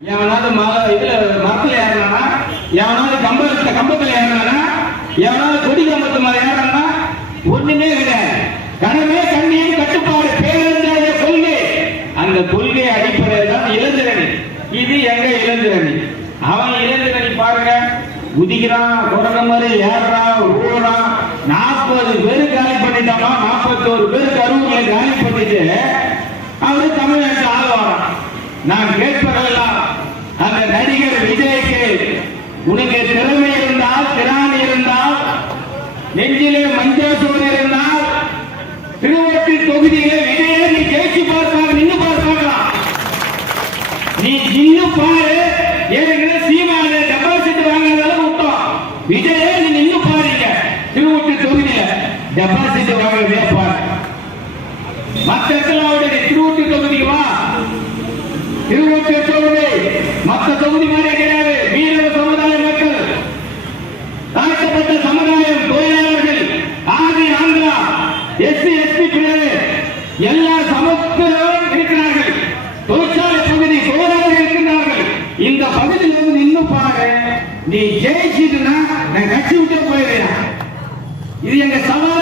எவனாவது இதுல மரத்துல ஏறினானா எவனாவது கம்பத்துல கம்பத்துல ஏறினானா எவனாவது கொடி கம்பத்து மேல ஏறினா ஒண்ணுமே கிடையாது கனமே கண்ணியம் கட்டுப்பாடு பேரந்தாய கொள்கை. அந்த கொள்கை அடிப்படையில் தான் இளந்திரணி இது எங்க இளந்திரணி அவன் இளந்திரணி பாருங்க. குதிக்கிறான் குரங்க மாதிரி ஏறான் ஊறான் நாற்பது பேர் காலி பண்ணிட்டாமா? நாற்பத்தோரு பேருக்கு அறுபதுல காலி பண்ணிட்டு அவரு தமிழ்நாட்டு ஆள் நான் கேட்பேன் உனக்கு திறமை இருந்தால் திராணி இருந்தால் நெஞ்சிலே மஞ்சாசூர் இருந்தால் திருவட்டி தொகுதியிலே விஜயை நீ ஜெயிச்சு பார்ப்பாங்க நின்னு பார்ப்பாங்க நீ நின்னு பாரு ஏற்கனவே சீமான டெபாசிட் வாங்குறதால விட்டோம் விஜய நீ நின்னு பாருங்க திருவட்டி தொகுதியில டெபாசிட் வாங்குறதே பாரு. மற்ற இடத்துல அவருடைய திருவட்டி தொகுதிக்கு வா. திருவட்டி தொகுதி மற்ற தொகுதி மாதிரி தாழ்த்தப்பட்ட சமுதாயம் தொழிலாளர்கள் ஆதி ஆந்திரா எஸ்சி எஸ்டி பிரிவு எல்லா சமத்துவம் இருக்கிறார்கள். தொழிற்சாலை பகுதி சோதனை இருக்கிறார்கள் இந்த பகுதியில் வந்து நின்னு பாரு நீ ஜெயிச்சிட்டுனா நான் கட்சி விட்டு போயிடுறேன். இது எங்க சவால்